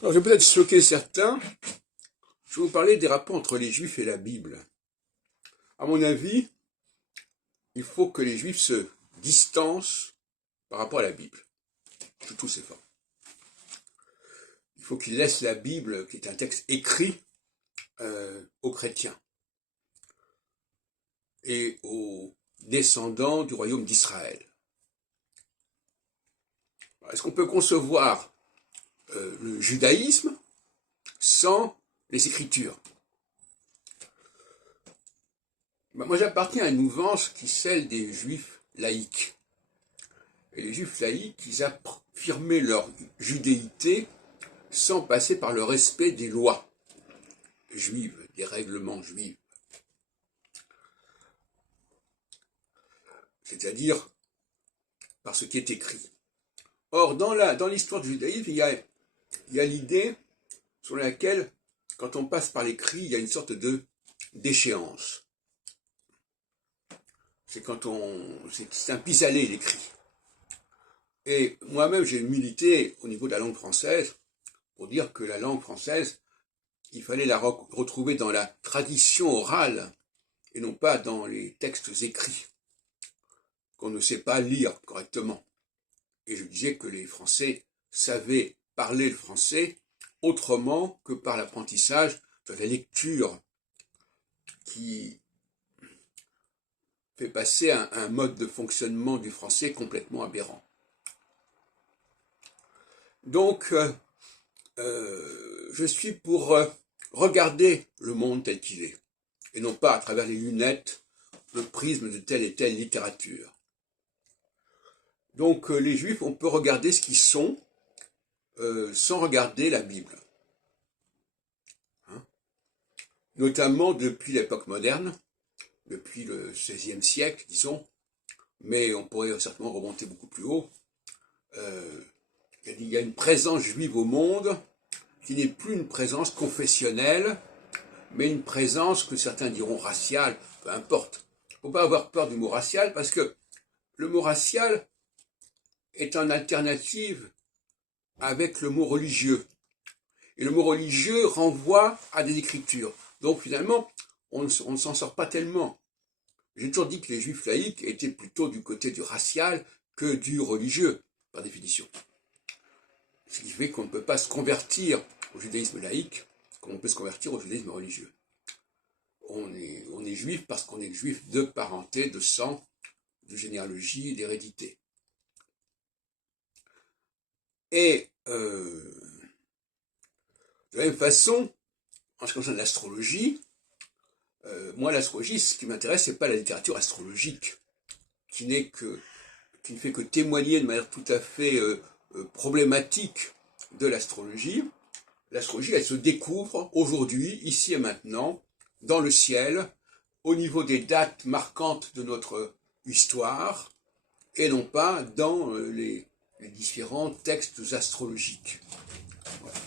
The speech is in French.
Alors, je vais peut-être choquer certains. Je vais vous parler des rapports entre les Juifs et la Bible. À mon avis, il faut que les Juifs se distancent par rapport à la Bible, de tous ses formes. Il faut qu'ils laissent la Bible, qui est un texte écrit, aux chrétiens et aux descendants du royaume d'Israël. Est-ce qu'on peut concevoir le judaïsme sans les Écritures? Moi, j'appartiens à une mouvance qui est celle des Juifs laïcs. Et les Juifs laïcs, ils affirmaient leur judéité sans passer par le respect des lois juives, des règlements juifs. C'est-à-dire par ce qui est écrit. Or, dans l'histoire du judaïsme, il y a l'idée sur laquelle, quand on passe par l'écrit, il y a une sorte d'échéance. C'est un pis-aller, l'écrit. Et moi-même, j'ai milité au niveau de la langue française pour dire que la langue française, il fallait la retrouver dans la tradition orale et non pas dans les textes écrits, qu'on ne sait pas lire correctement. Et je disais que les Français savaient parler le français autrement que par l'apprentissage de la lecture qui fait passer un mode de fonctionnement du français complètement aberrant. Donc, je suis pour regarder le monde tel qu'il est, et non pas à travers les lunettes, le prisme de telle et telle littérature. Donc, les Juifs, on peut regarder ce qu'ils sont sans regarder la Bible. Notamment depuis l'époque moderne, depuis le XVIe siècle, disons, mais on pourrait certainement remonter beaucoup plus haut. Il y a une présence juive au monde qui n'est plus une présence confessionnelle, mais une présence que certains diront raciale, peu importe. Il ne faut pas avoir peur du mot racial, parce que le mot racial est en alternative avec le mot religieux. Et le mot religieux renvoie à des écritures. Donc finalement, on ne s'en sort pas tellement. J'ai toujours dit que les Juifs laïcs étaient plutôt du côté du racial que du religieux, par définition. Ce qui fait qu'on ne peut pas se convertir au judaïsme laïque comme on peut se convertir au judaïsme religieux. On est juif parce qu'on est juif de parenté, de sang, de généalogie, d'hérédité. Et de la même façon, en ce qui concerne l'astrologie, moi l'astrologie, ce qui m'intéresse, c'est pas la littérature astrologique, qui ne fait que témoigner de manière tout à fait problématique de l'astrologie. L'astrologie, elle se découvre aujourd'hui, ici et maintenant, dans le ciel, au niveau des dates marquantes de notre histoire, et non pas dans les différents textes astrologiques. Voilà.